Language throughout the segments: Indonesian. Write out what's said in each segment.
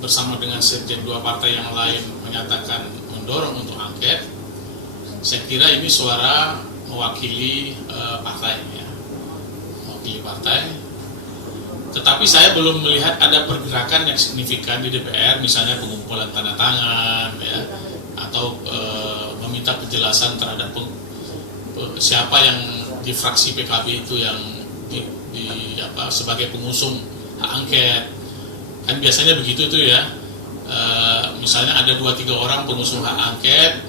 bersama dengan sekjen dua partai yang lain menyatakan mendorong untuk angket, saya kira ini suara mewakili partai, ya, mewakili partai. Tetapi saya belum melihat ada pergerakan yang signifikan di DPR, misalnya pengumpulan tanda tangan, ya, atau meminta penjelasan terhadap siapa yang di fraksi PKB itu yang sebagai pengusung hak angket. Kan biasanya begitu tuh ya, misalnya ada 2-3 orang pengusung hak angket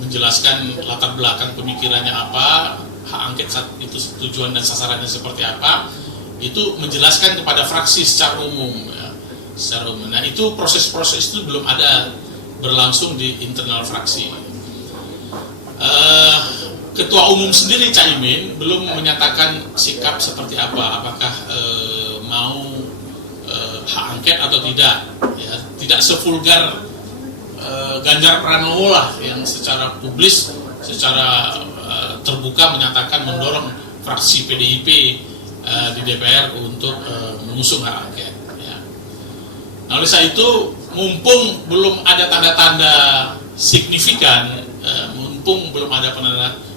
menjelaskan latar belakang pemikirannya apa, hak angket itu tujuan dan sasarannya seperti apa, itu menjelaskan kepada fraksi secara umum, ya, secara umum. Nah, itu proses-proses itu belum ada berlangsung di internal fraksi. Ketua umum sendiri Caimin belum menyatakan sikap seperti apa, apakah mau hak angket atau tidak, ya, tidak sevulgar Ganjar Pranowo lah yang secara publis, secara terbuka menyatakan mendorong fraksi PDIP di DPR untuk mengusung hak angket, ya. Nah, oleh sebab itu, mumpung belum ada tanda-tanda signifikan, mumpung belum ada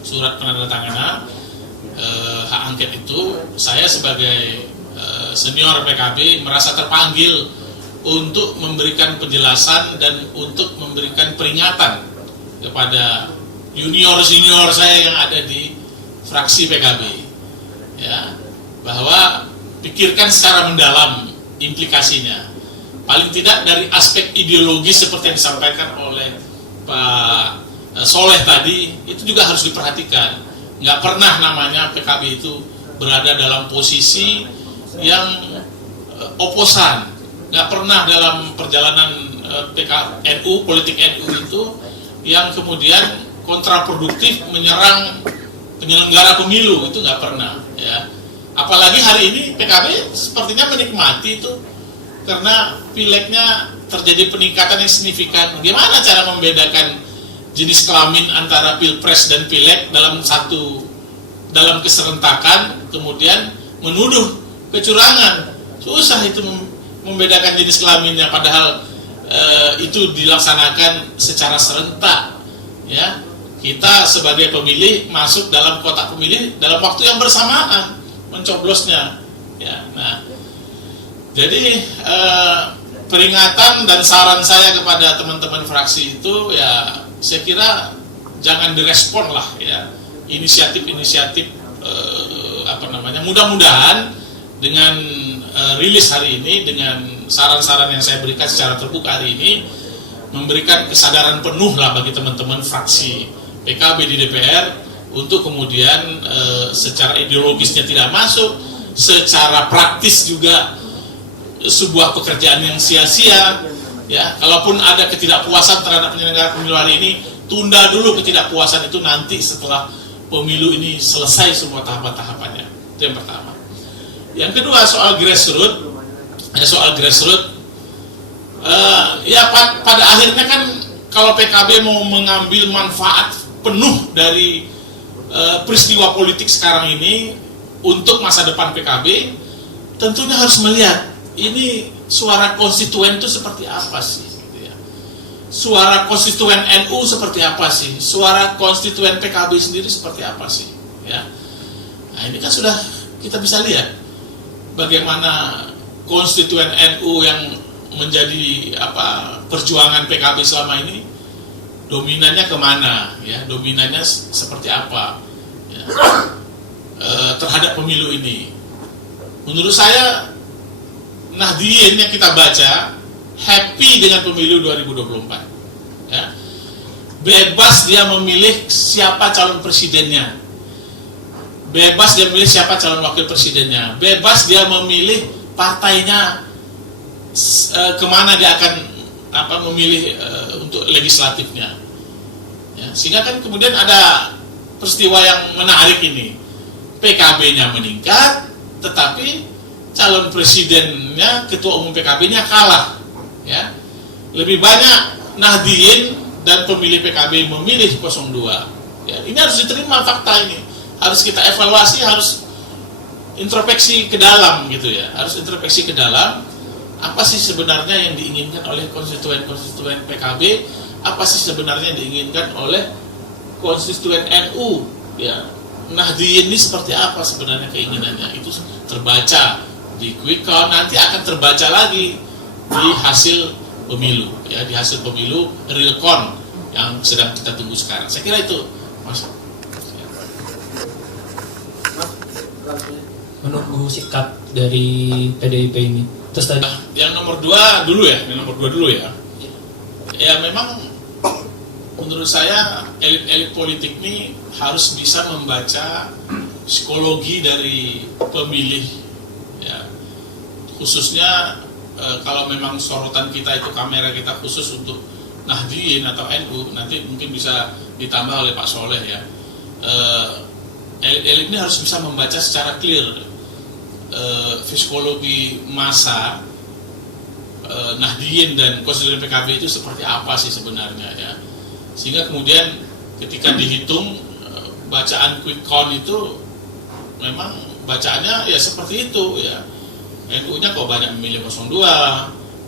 surat penandatanganan hak angket itu, saya sebagai senior PKB merasa terpanggil untuk memberikan penjelasan dan untuk memberikan peringatan kepada junior-senior saya yang ada di fraksi PKB, ya, bahwa pikirkan secara mendalam implikasinya. Paling tidak dari aspek ideologis seperti yang disampaikan oleh Pak Soleh tadi, itu juga harus diperhatikan. Nggak pernah namanya PKB itu berada dalam posisi yang oposan. Nggak pernah dalam perjalanan NU, politik NU itu yang kemudian kontraproduktif menyerang penyelenggara pemilu, itu nggak pernah, ya. Apalagi hari ini PKB sepertinya menikmati itu karena pileknya terjadi peningkatan yang signifikan. Bagaimana cara membedakan jenis kelamin antara pilpres dan pilek dalam keserentakan, kemudian menuduh kecurangan? Susah itu membedakan jenis kelaminnya, padahal itu dilaksanakan secara serentak, ya. Kita sebagai pemilih masuk dalam kotak pemilih dalam waktu yang bersamaan mencoblosnya, ya. Nah, jadi peringatan dan saran saya kepada teman-teman fraksi itu, ya, saya kira jangan direspon lah, ya, inisiatif-inisiatif mudah-mudahan dengan rilis hari ini, dengan saran-saran yang saya berikan secara terbuka hari ini, memberikan kesadaran penuh lah bagi teman-teman fraksi PKB di DPR untuk kemudian secara ideologisnya tidak masuk, secara praktis juga sebuah pekerjaan yang sia-sia, ya. Kalaupun ada ketidakpuasan terhadap penyelenggara pemilu hari ini, tunda dulu ketidakpuasan itu nanti setelah pemilu ini selesai semua tahapan-tahapannya. Itu yang pertama. Yang kedua, soal grassroots. Pada akhirnya kan kalau PKB mau mengambil manfaat penuh dari peristiwa politik sekarang ini untuk masa depan PKB, tentunya harus melihat ini suara konstituen itu seperti apa sih, gitu ya. Suara konstituen NU seperti apa sih, suara konstituen PKB sendiri seperti apa sih, ya. Nah, ini kan sudah kita bisa lihat bagaimana konstituen NU yang menjadi perjuangan PKB selama ini dominannya kemana, ya, dominannya seperti apa, ya, terhadap pemilu ini. Menurut saya Nahdien yang kita baca happy dengan pemilu 2024, ya. Bebas dia memilih siapa calon presidennya, bebas dia memilih siapa calon wakil presidennya, bebas dia memilih partainya kemana dia akan memilih untuk legislatifnya, ya. Sehingga kan kemudian ada peristiwa yang menarik ini, PKB-nya meningkat, tetapi calon presidennya, ketua umum PKB-nya kalah, ya. Lebih banyak Nahdien dan pemilih PKB memilih 02, ya. Ini harus diterima fakta ini, harus kita evaluasi, harus introspeksi ke dalam, gitu ya, harus introspeksi ke dalam. apa sih sebenarnya yang diinginkan oleh konstituen PKB, apa sih sebenarnya yang diinginkan oleh konstituen NU, ya. Nahdliyin ini seperti apa sebenarnya keinginannya, itu terbaca di quick count, nanti akan terbaca lagi di hasil pemilu, ya, di hasil pemilu real count yang sedang kita tunggu sekarang. Saya kira itu, Mas. Menunggu sikap dari PDIP ini. Terus tadi yang nomor 2 dulu ya, ya memang menurut saya elit-elit politik ini harus bisa membaca psikologi dari pemilih, ya. Khususnya kalau memang sorotan kita itu, kamera kita khusus untuk Nahdliyin atau NU, nanti mungkin bisa ditambah oleh Pak Soleh, ya. Elit-elit ini harus bisa membaca secara clear psikologi massa Nahdliyin dan konstituen PKB itu seperti apa sih sebenarnya, ya. Sehingga kemudian ketika dihitung bacaan quick count itu memang bacaannya ya seperti itu, ya. NU-nya kok banyak memilih 02.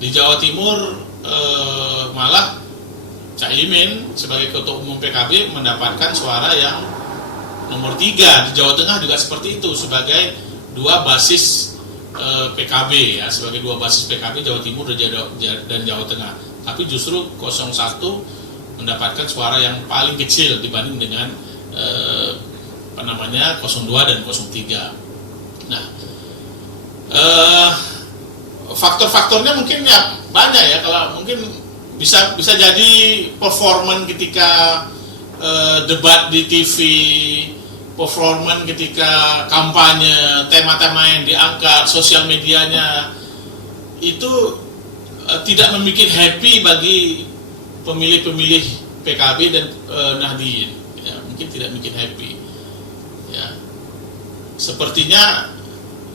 Di Jawa Timur malah Caimin sebagai ketua umum PKB mendapatkan suara yang nomor 3. Di Jawa Tengah juga seperti itu, sebagai dua basis PKB, ya, sebagai dua basis PKB Jawa Timur dan Jawa Tengah. Tapi justru 01 mendapatkan suara yang paling kecil dibanding dengan 02 dan 03. Nah, faktor-faktornya mungkin ya banyak, ya. Kalau mungkin bisa jadi performan ketika debat di TV, performan ketika kampanye, tema-tema yang diangkat, sosial medianya itu tidak membuat happy bagi pemilih-pemilih PKB dan Nahdliyin, ya, mungkin tidak bikin happy, ya. Sepertinya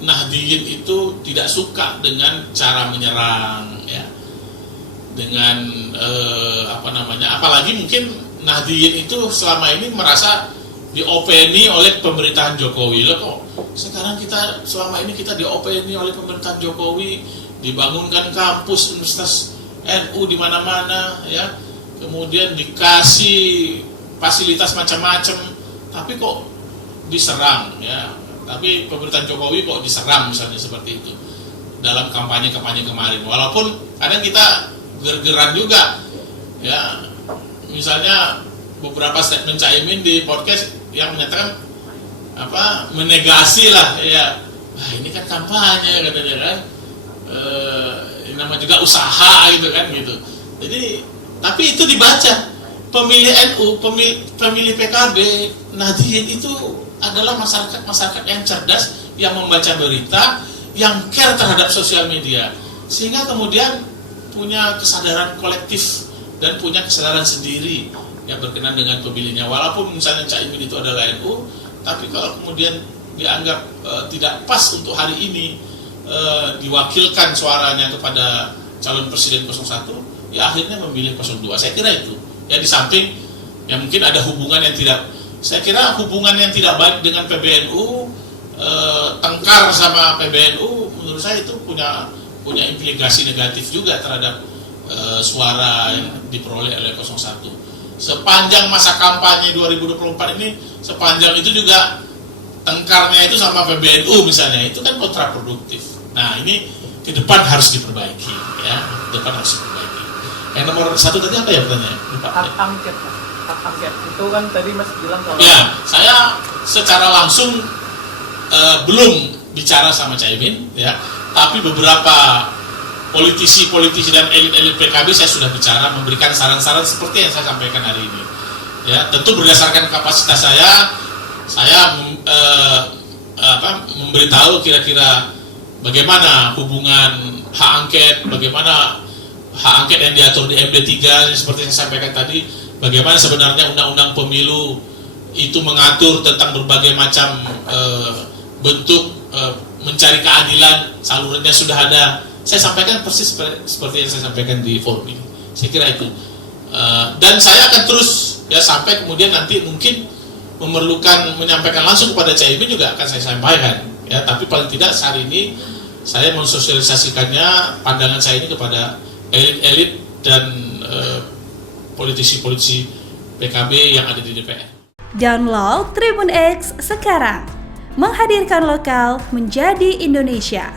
Nahdliyin itu tidak suka dengan cara menyerang, ya, dengan apalagi mungkin Nahdliyin itu selama ini merasa diopeni oleh pemerintahan Jokowi. Loh, kok sekarang kita selama ini kita diopeni oleh pemerintahan Jokowi, dibangunkan kampus universitas NU di mana-mana, ya, kemudian dikasih fasilitas macam-macam, tapi kok diserang, ya. Tapi pemerintahan Jokowi kok diserang, misalnya seperti itu dalam kampanye-kampanye kemarin. Walaupun kadang kita gergeran juga, ya, misalnya beberapa statement Caimin di podcast yang menyatakan menegasi lah, ya, ini kan kampanye katanya kan, ini nama juga usaha gitu kan, gitu. Jadi tapi itu dibaca pemilih NU, pemilih PKB, Nahdliyin itu adalah masyarakat yang cerdas, yang membaca berita, yang care terhadap sosial media, sehingga kemudian punya kesadaran kolektif dan punya kesadaran sendiri yang berkenan dengan pemilihnya. Walaupun misalnya Caimin itu adalah NU, tapi kalau kemudian dianggap tidak pas untuk hari ini diwakilkan suaranya kepada calon presiden 01, ya akhirnya memilih 02. Saya kira itu, ya, di samping ya mungkin ada hubungan yang tidak, saya kira hubungan yang tidak baik dengan PBNU, tengkar sama PBNU, menurut saya itu punya implikasi negatif juga terhadap suara yang diperoleh oleh 01. Sepanjang masa kampanye 2024 ini, sepanjang itu juga tengkarnya itu sama PBNU misalnya, itu kan kontraproduktif. Nah, ini ke depan harus diperbaiki, ya, ke depan harus diperbaiki. Yang nomor 1 tadi apa ya pertanyaan? Hak angket itu kan tadi Mas bilang kalau, ya, saya secara langsung belum bicara sama Caimin, ya, tapi beberapa politisi dan elit-elit PKB saya sudah bicara, memberikan saran-saran seperti yang saya sampaikan hari ini, ya. Tentu berdasarkan kapasitas saya memberitahu kira-kira bagaimana hubungan hak angket, bagaimana hak angket yang diatur di MD3 seperti yang saya sampaikan tadi, bagaimana sebenarnya undang-undang pemilu itu mengatur tentang berbagai macam bentuk mencari keadilan, salurannya sudah ada. Saya sampaikan persis seperti yang saya sampaikan di forum ini. Saya kira itu, dan saya akan terus, ya, sampai kemudian nanti mungkin memerlukan menyampaikan langsung kepada Caimin juga akan saya sampaikan, ya. Tapi paling tidak saat ini saya mensosialisasikannya pandangan saya ini kepada elit-elit dan politisi-politisi PKB yang ada di DPR. Download Tribun X sekarang, menghadirkan lokal menjadi Indonesia.